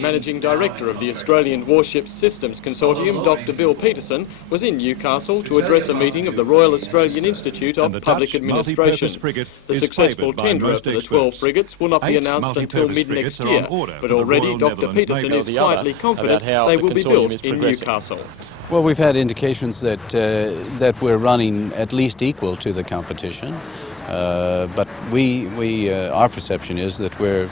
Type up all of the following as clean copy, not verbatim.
Managing Director of the Australian Warship Systems Consortium, Dr. Bill Peterson, was in Newcastle to address a meeting of the Royal Australian Institute of Public Administration. The successful tender for the 12 frigates will not be announced until mid-next year, but already Dr. Peterson is quietly confident they will be built in Newcastle. Well, we've had indications that that we're running at least equal to the competition, but our perception is that we're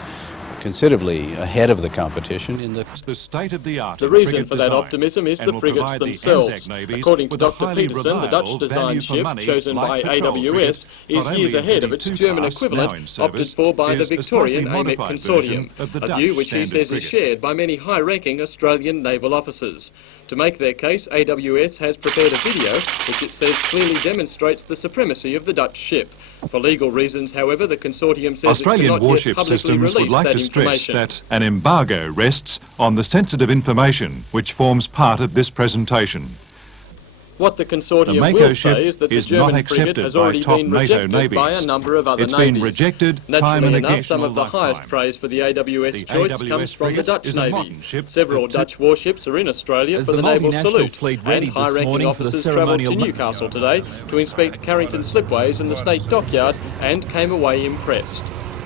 considerably ahead of the competition in the state-of-the-art. The reason for that optimism is the frigates themselves. According to Dr. Peterson, the Dutch-designed ship, chosen by AWS, is years ahead of its German equivalent, opted for by the Victorian AMEC Consortium, a view which he says is shared by many high-ranking Australian naval officers. To make their case, AWS has prepared a video which it says clearly demonstrates the supremacy of the Dutch ship. For legal reasons, however, the consortium says Australian Warship Systems would like to stress that an embargo rests on the sensitive information which forms part of this presentation. What the consortium will say is that the German frigate has already been rejected by a number of other navies. It's been rejected time and again. Some of the highest praise for the AWS choice comes from the Dutch Navy. Several Dutch warships are in Australia for the naval salute, and high-ranking officers travelled to Newcastle today to inspect Carrington slipways and the State dockyard and came away impressed.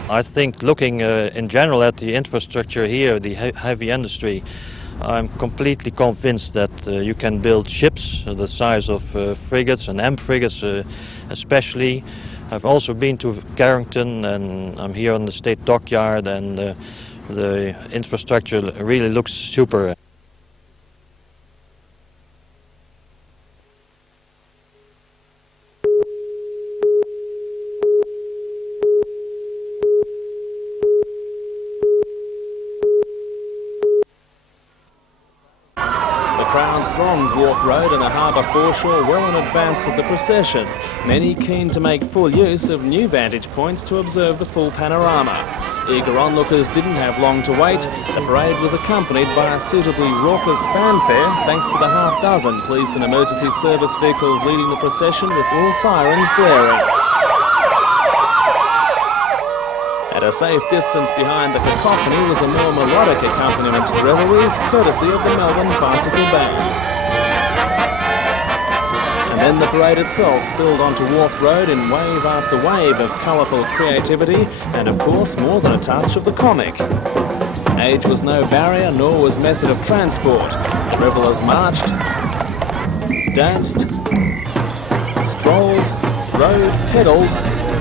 I think looking in general at the infrastructure here, the heavy industry, I'm completely convinced that you can build ships the size of frigates and frigates especially. I've also been to Carrington and I'm here on the State dockyard, and the infrastructure really looks super. Crowds thronged Wharf Road and the harbour foreshore well in advance of the procession, many keen to make full use of new vantage points to observe the full panorama. Eager onlookers didn't have long to wait. The parade was accompanied by a suitably raucous fanfare thanks to the half-dozen police and emergency service vehicles leading the procession with all sirens blaring. At a safe distance behind the cacophony was a more melodic accompaniment to revelries, courtesy of the Melbourne Bicycle Band. And then the parade itself spilled onto Wharf Road in wave after wave of colourful creativity and, of course, more than a touch of the comic. Age was no barrier, nor was method of transport. The revellers marched, danced, strolled, rode, pedalled,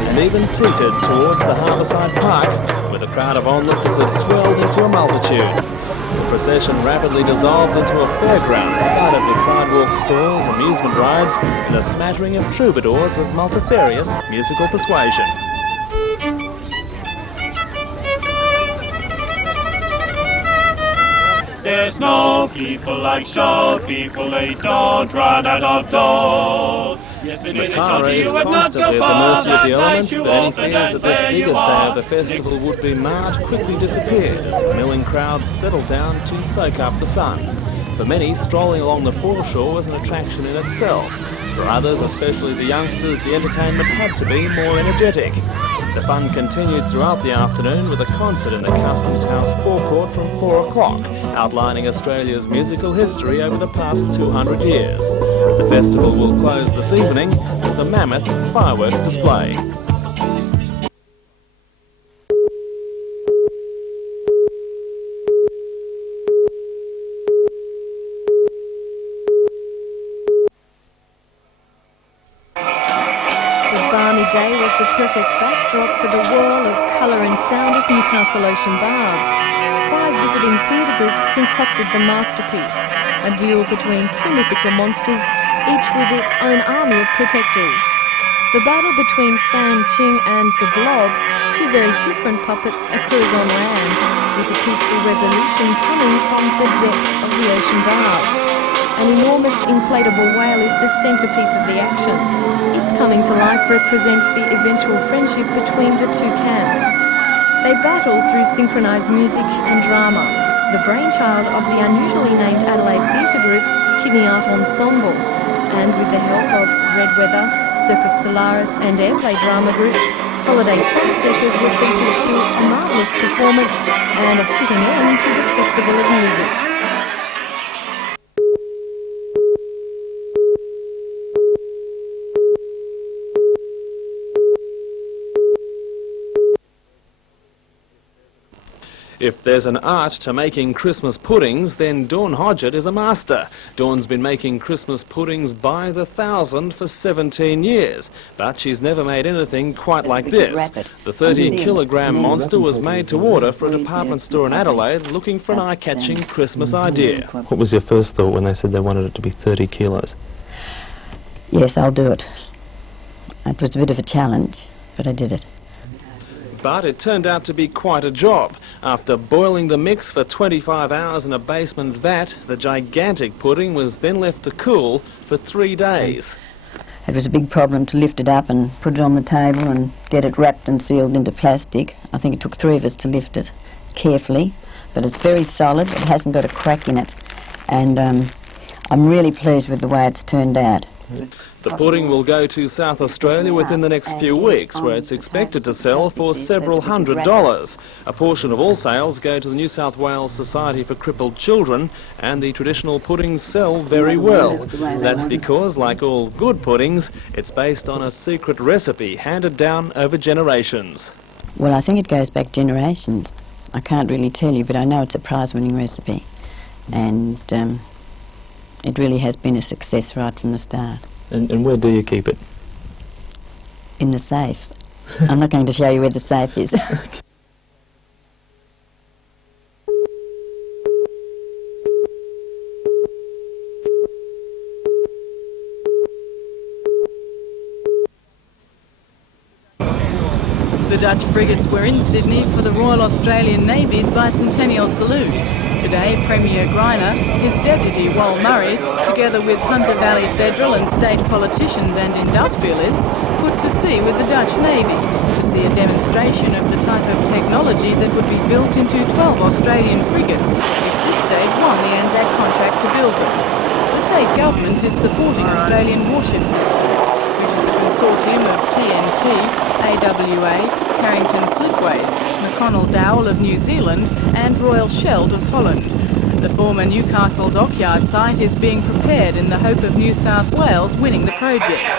and even teetered towards the Harbourside Park, where the crowd of onlookers had swelled into a multitude. The procession rapidly dissolved into a fairground, started with sidewalk stalls, amusement rides, and a smattering of troubadours of multifarious musical persuasion. There's no people like show people, they don't run out of doors. Matara is constantly at the mercy of the elements, but any fears that this biggest day of the festival would be marred quickly disappeared as the milling crowds settled down to soak up the sun. For many, strolling along the foreshore was an attraction in itself. For others, especially the youngsters, the entertainment had to be more energetic. The fun continued throughout the afternoon with a concert in the Customs House forecourt from 4 o'clock, outlining Australia's musical history over the past 200 years. The festival will close this evening with a mammoth fireworks display. Day was the perfect backdrop for the wall of colour and sound of Newcastle Ocean Baths. 5 visiting theatre groups concocted the masterpiece, a duel between 2 mythical monsters, each with its own army of protectors. The battle between Fan Ching and the Blob, 2 very different puppets, occurs on land, with a peaceful resolution coming from the depths of the ocean baths. An enormous inflatable whale is the centrepiece of the action. Its coming to life represents the eventual friendship between the 2 camps. They battle through synchronised music and drama, the brainchild of the unusually named Adelaide theatre group Kidney Art Ensemble, and with the help of Red Weather, Circus Solaris and airplay drama groups, holiday sunseekers were treated to a marvellous performance and a fitting end to the Festival of Music. If there's an art to making Christmas puddings, then Dawn Hodgett is a master. Dawn's been making Christmas puddings by the thousand for 17 years, but she's never made anything quite like this. The 30-kilogram monster was made to order for a department store in Adelaide looking for an eye-catching Christmas idea. What was your first thought when they said they wanted it to be 30 kilos? Yes, I'll do it. It was a bit of a challenge, but I did it. But it turned out to be quite a job. After boiling the mix for 25 hours in a basement vat, the gigantic pudding was then left to cool for 3 days. It was a big problem to lift it up and put it on the table and get it wrapped and sealed into plastic. I think it took 3 of us to lift it carefully, but it's very solid. It hasn't got a crack in it, and I'm really pleased with the way it's turned out. The pudding will go to South Australia within the next few weeks, where it's expected to sell for several $100s. A portion of all sales go to the New South Wales Society for Crippled Children, and the traditional puddings sell very well. That's because, like all good puddings, it's based on a secret recipe handed down over generations. Well, I think it goes back generations. I can't really tell you, but I know it's a prize-winning recipe, and it really has been a success right from the start. And where do you keep it? In the safe. I'm not going to show you where the safe is. The Dutch frigates were in Sydney for the Royal Australian Navy's Bicentennial salute. Today, Premier Greiner, his deputy Wal Murray, together with Hunter Valley federal and state politicians and industrialists, put to sea with the Dutch Navy to see a demonstration of the type of technology that would be built into 12 Australian frigates if this state won the ANZAC contract to build them. The state government is supporting Australian warship systems, which is a consortium of TNT, AWA, Carrington Slipways, McConnell Dowell of New Zealand and Royal Sheld of Holland. The former Newcastle dockyard site is being prepared in the hope of New South Wales winning the project.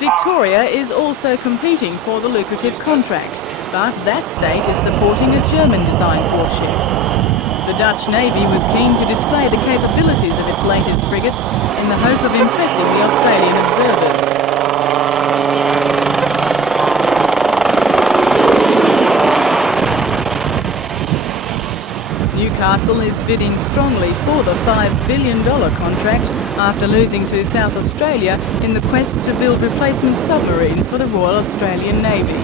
Victoria is also competing for the lucrative contract, but that state is supporting a German-designed warship. The Dutch Navy was keen to display the capabilities of its latest frigates in the hope of impressing the Australian observers. Newcastle is bidding strongly for the $5 billion contract after losing to South Australia in the quest to build replacement submarines for the Royal Australian Navy.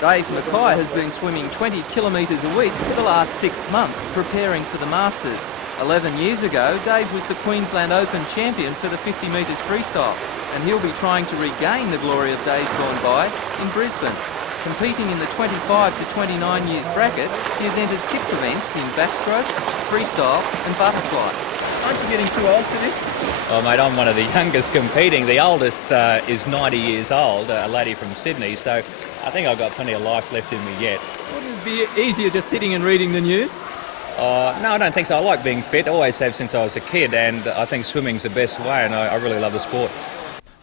Dave Mackay has been swimming 20 kilometres a week for the last 6 months, preparing for the Masters. 11 years ago, Dave was the Queensland Open champion for the 50 metres freestyle, and he'll be trying to regain the glory of days gone by in Brisbane. Competing in the 25 to 29 years bracket, he has entered 6 events in backstroke, freestyle and butterfly. Aren't you getting too old for this? Oh mate, I'm one of the youngest competing. The oldest is 90 years old, a lady from Sydney, so I think I've got plenty of life left in me yet. Wouldn't it be easier just sitting and reading the news? No, I don't think so. I like being fit, always have since I was a kid, and I think swimming's the best way, and I really love the sport.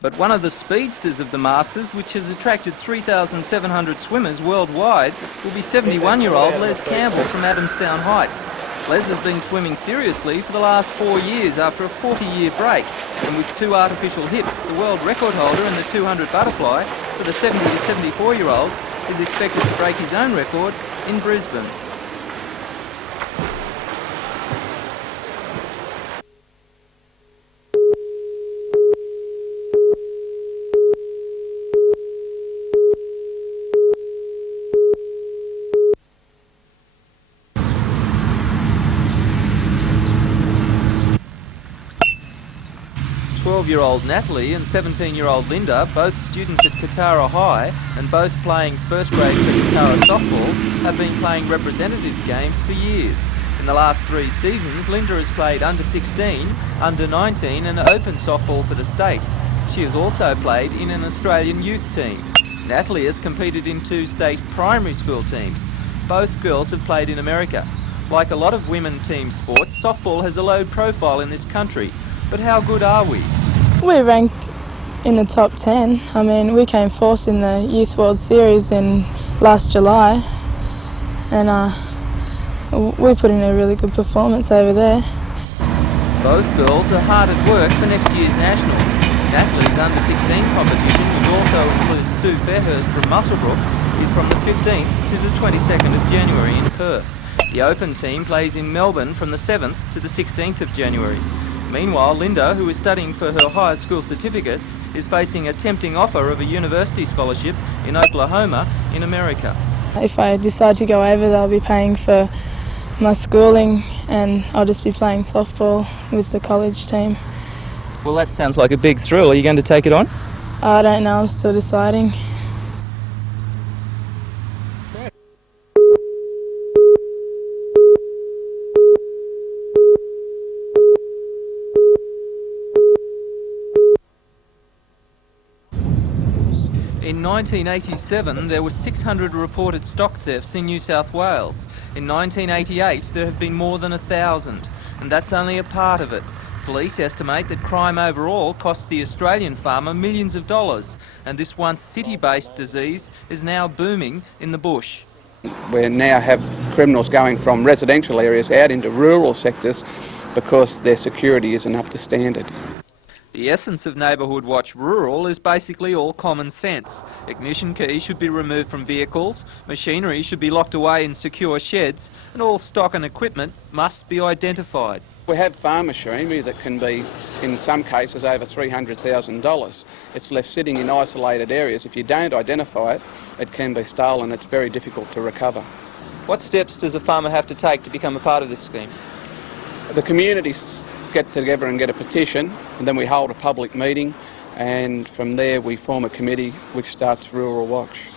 But one of the speedsters of the Masters, which has attracted 3,700 swimmers worldwide, will be 71-year-old Les Campbell from Adamstown Heights. Les has been swimming seriously for the last 4 years after a 40-year break, and with 2 artificial hips, the world record holder in the 200 butterfly for the 70 to 74-year-olds is expected to break his own record in Brisbane. 12-year-old Natalie and 17-year-old Linda, both students at Katara High and both playing first grade for Katara softball, have been playing representative games for years. In the last 3 seasons, Linda has played under 16, under 19 and open softball for the state. She has also played in an Australian youth team. Natalie has competed in 2 state primary school teams. Both girls have played in America. Like a lot of women team sports, softball has a low profile in this country. But how good are we? We rank in the top 10. I mean, we came 4th in the Youth World Series in last July, and we put in a really good performance over there. Both girls are hard at work for next year's Nationals. Natalie's under-16 competition, which also includes Sue Fairhurst from Muswellbrook, is from the 15th to the 22nd of January in Perth. The Open team plays in Melbourne from the 7th to the 16th of January. Meanwhile, Linda, who is studying for her high school certificate, is facing a tempting offer of a university scholarship in Oklahoma in America. If I decide to go over, they'll be paying for my schooling and I'll just be playing softball with the college team. Well, that sounds like a big thrill. Are you going to take it on? I don't know, I'm still deciding. In 1987, there were 600 reported stock thefts in New South Wales. In 1988, there have been more than 1,000, and that's only a part of it. Police estimate that crime overall costs the Australian farmer millions of dollars, and this once city-based disease is now booming in the bush. We now have criminals going from residential areas out into rural sectors because their security isn't up to standard. The essence of Neighbourhood Watch Rural is basically all common sense. Ignition keys should be removed from vehicles, machinery should be locked away in secure sheds, and all stock and equipment must be identified. We have farm machinery that can be, in some cases, over $300,000. It's left sitting in isolated areas. If you don't identify it, it can be stolen. It's very difficult to recover. What steps does a farmer have to take to become a part of this scheme? The communities get together and get a petition, and then we hold a public meeting, and from there we form a committee which starts Rural Watch.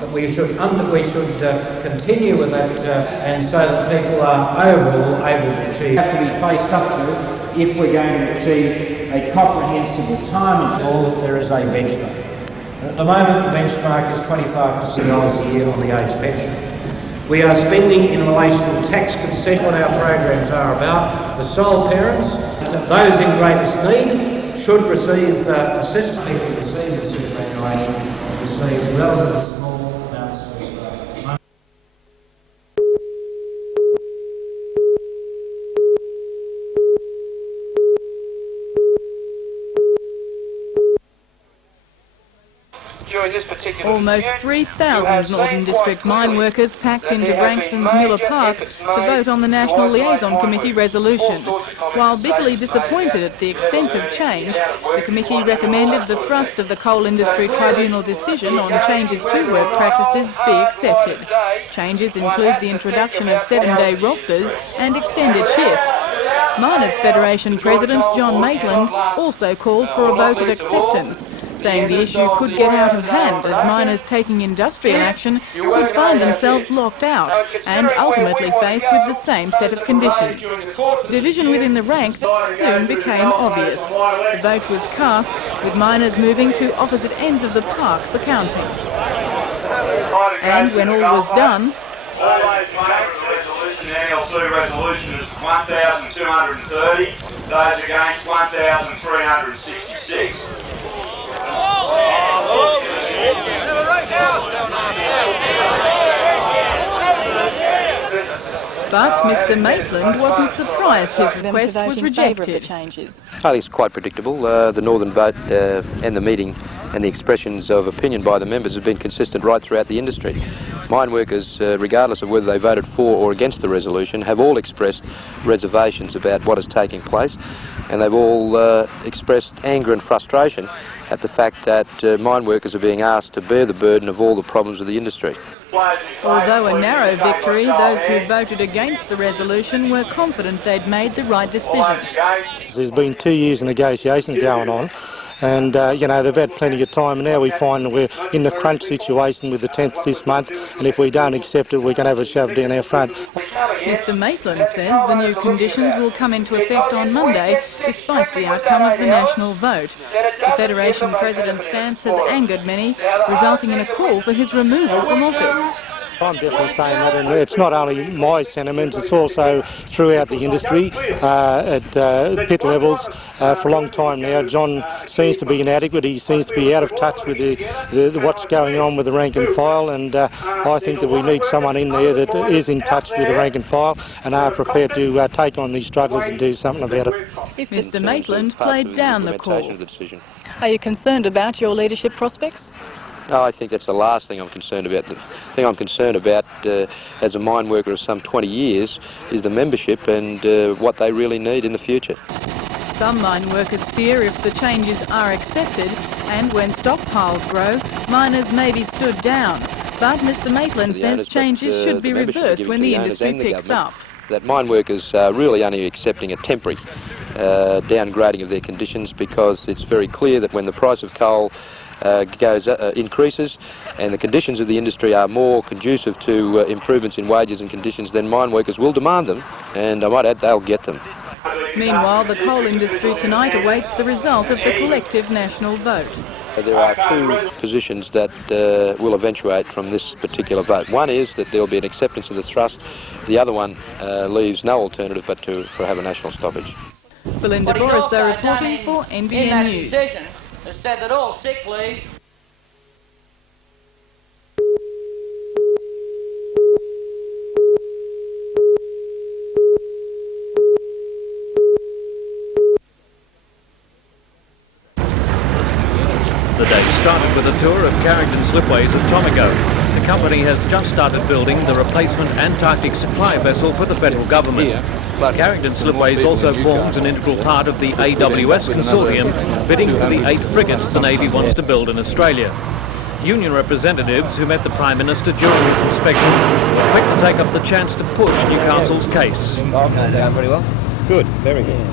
But we should continue with that, and so that people are overall able to achieve. Have to be faced up to if we're going to achieve a comprehensive retirement goal. There is a benchmark. At the moment, the benchmark is $25% a year on the age pension. We are spending in relation to tax concession. What our programs are about for sole parents, those in greatest need should receive assistance. People receive this superannuation, receive relatively small amounts of money. Almost 3,000 Northern District mine workers packed into Branxton's Miller Park to vote on the National Liaison Committee resolution. While bitterly disappointed at the extent of change, the committee recommended the thrust of the Coal Industry Tribunal decision on changes to work practices be accepted. Changes include the introduction of 7-day rosters and extended shifts. Miners' Federation President John Maitland also called for a vote of acceptance, saying the issue could get out of hand as miners taking industrial action could find themselves locked out and ultimately faced with the same set of conditions. Division within the ranks soon became obvious. The vote was cast, with miners moving to opposite ends of the park for counting. And when all was done, all those mates, the NLC resolution is 1,230, those against 1,366. But Mr Maitland wasn't surprised his request was rejected. I think it's quite predictable. The Northern vote and the meeting and the expressions of opinion by the members have been consistent right throughout the industry. Mine workers, regardless of whether they voted for or against the resolution, have all expressed reservations about what is taking place. and they've all expressed anger and frustration at the fact that mine workers are being asked to bear the burden of all the problems of the industry. Although a narrow victory, those who voted against the resolution were confident they'd made the right decision. There's been 2 years of negotiations going on, and you know, they've had plenty of time. Now we find that we're in the crunch situation with the 10th this month, and if we don't accept it, we can have a shove down our front. Mr Maitland says the new conditions will come into effect on Monday, despite the outcome of the national vote. The Federation President's stance has angered many, resulting in a call for his removal from office. I'm definitely saying that, and it's not only my sentiments, it's also throughout the industry at pit levels for a long time now. John seems to be inadequate, he seems to be out of touch with what's going on with the rank and file, and I think that we need someone in there that is in touch with the rank and file and are prepared to take on these struggles and do something about it. Mr Maitland played down the call. Are you concerned about your leadership prospects? Oh, I think that's the last thing I'm concerned about. The thing I'm concerned about as a mine worker of some 20 years is the membership and what they really need in the future. Some mine workers fear if the changes are accepted and when stockpiles grow, miners may be stood down. But Mr Maitland says changes should be reversed when the industry picks up. That mine workers are really only accepting a temporary downgrading of their conditions, because it's very clear that when the price of coal increases and the conditions of the industry are more conducive to improvements in wages and conditions, then mine workers will demand them, and I might add they'll get them. Meanwhile, the coal industry tonight awaits the result of the collective national vote. There are two positions that will eventuate from this particular vote. One is that there will be an acceptance of the thrust. The other one leaves no alternative but to have a national stoppage. Belinda Borissow reporting for NBN News. Has said that all sick leave. The day started with a tour of Carrington Slipways at Tomago. The company has just started building the replacement Antarctic supply vessel for the federal government. Carrington Slipways also forms an integral part of the AWS consortium, bidding for the 8 frigates the Navy wants to build in Australia. Union representatives who met the Prime Minister during his inspection were quick to take up the chance to push Newcastle's case. Bob, going very well. Good, very good.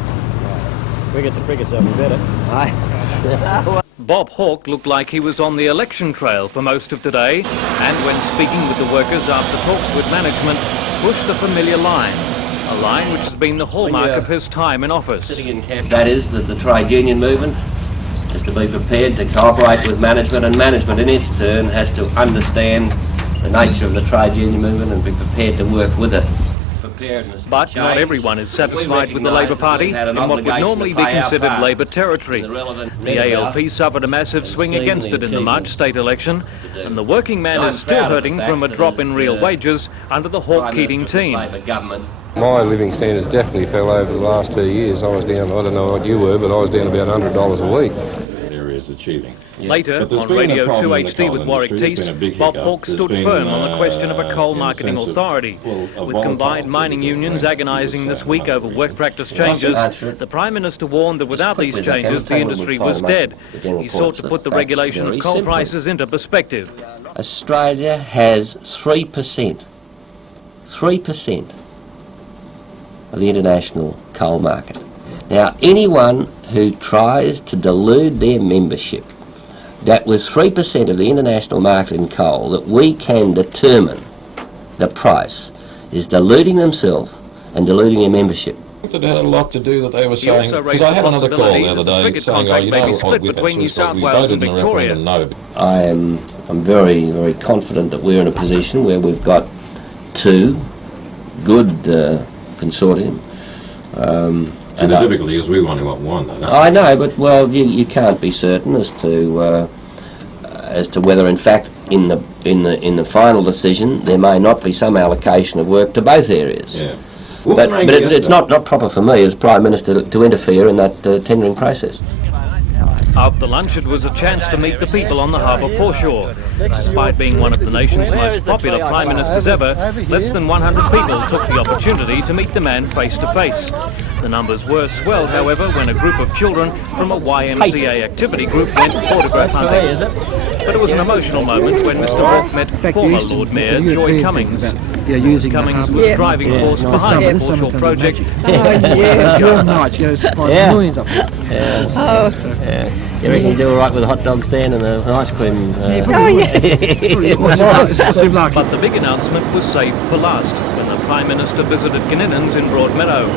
We get the frigates over better. Aye. Bob Hawke looked like he was on the election trail for most of today, and when speaking with the workers after talks with management, pushed a familiar line. A line which has been the hallmark of his time in office. That is that the trade union movement is to be prepared to cooperate with management, and management in its turn has to understand the nature of the trade union movement and be prepared to work with it. But not everyone is satisfied with the Labor Party in what would normally be considered Labor territory. The ALP suffered a massive swing against it in the March state election, and the working man is still hurting from a drop in real wages under the Hawke-Keating team. My living standards definitely fell over the last 2 years. I was down, I don't know what you were, but I was down about $100 a week. Areas achieving. Later, on Radio 2 HD with Warwick Teese, Bob Hawke stood firm on the question of a coal marketing authority. With combined mining unions agonising this week over work practice changes, the Prime Minister warned that without these changes, the industry was dead. He sought to put the regulation of coal prices into perspective. Australia has 3% of the international coal market. Now, anyone who tries to delude their membership that with 3% of the international market in coal that we can determine the price is deluding themselves and deluding their membership. That had a lot to do that they were saying, because I had another call the other day saying, oh, you know what, we've we voted in a referendum no. I'm very, very confident that we're in a position where we've got 2 good consortium. And the difficulty is we've only got 1. Though, I know, but well, you can't be certain as to whether, in fact, in the final decision, there may not be some allocation of work to both areas. Yeah. But it's not proper for me as Prime Minister to interfere in that tendering process. After lunch, it was a chance to meet the people on the harbour foreshore. Despite being one of the nation's most popular Prime Ministers ever, less than 100 people took the opportunity to meet the man face to face. The numbers were swelled, however, when a group of children from a YMCA activity group went photograph hunting. But it was an emotional moment when Mr Hawke met former Lord Mayor Joy Cummings. Mrs Cummings was the driving force behind the Foreshore project. Millions of them. You reckon you do all right with a hot dog stand and an ice cream? But the big announcement was saved for last, when the Prime Minister visited Gninnin's in Broadmeadow.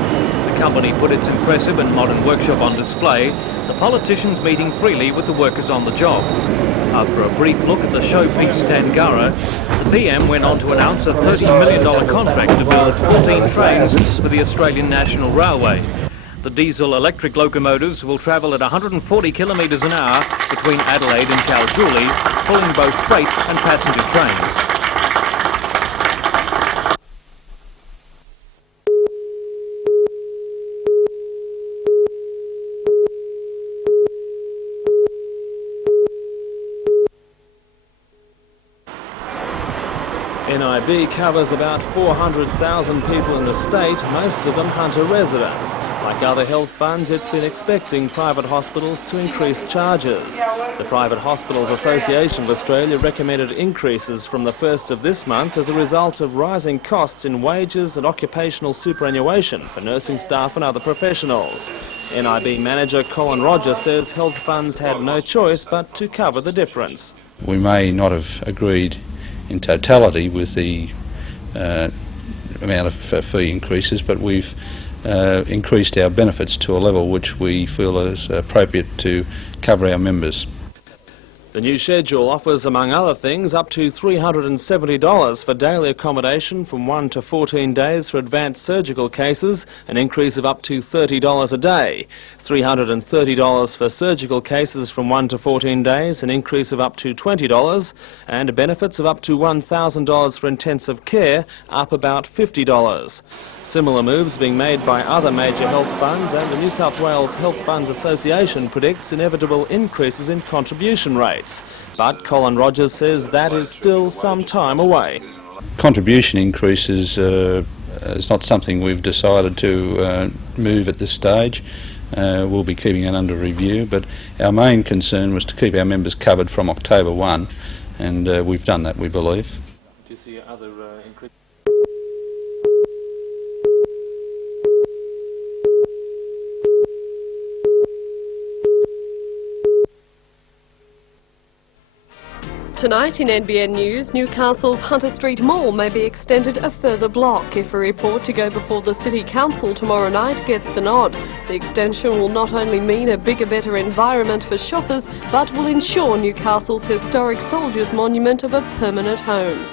The company put its impressive and modern workshop on display, the politicians meeting freely with the workers on the job. After a brief look at the showpiece Tangara, the PM went on to announce a $30 million contract to build 14 trains for the Australian National Railway. The diesel-electric locomotives will travel at 140 kilometres an hour between Adelaide and Kalgoorlie, pulling both freight and passenger trains. NIB covers about 400,000 people in the state, most of them Hunter residents. Like other health funds, it's been expecting private hospitals to increase charges. The Private Hospitals Association of Australia recommended increases from the 1st of this month as a result of rising costs in wages and occupational superannuation for nursing staff and other professionals. NIB manager Colin Rogers says health funds had no choice but to cover the difference. We may not have agreed in totality with the amount of fee increases, but we've increased our benefits to a level which we feel is appropriate to cover our members. The new schedule offers, among other things, up to $370 for daily accommodation from 1 to 14 days for advanced surgical cases, an increase of up to $30 a day. $330 for surgical cases from 1 to 14 days, an increase of up to $20, and benefits of up to $1,000 for intensive care, up about $50. Similar moves being made by other major health funds, and the New South Wales Health Funds Association predicts inevitable increases in contribution rates. But Colin Rogers says that is still some time away. Contribution increases is not something we've decided to move at this stage. We'll be keeping it under review, but our main concern was to keep our members covered from October 1, and we've done that, we believe. Do you see other increases? Tonight in NBN News, Newcastle's Hunter Street Mall may be extended a further block if a report to go before the City Council tomorrow night gets the nod. The extension will not only mean a bigger, better environment for shoppers, but will ensure Newcastle's historic soldiers' monument of a permanent home.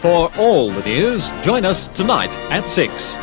For all the news, join us tonight at 6.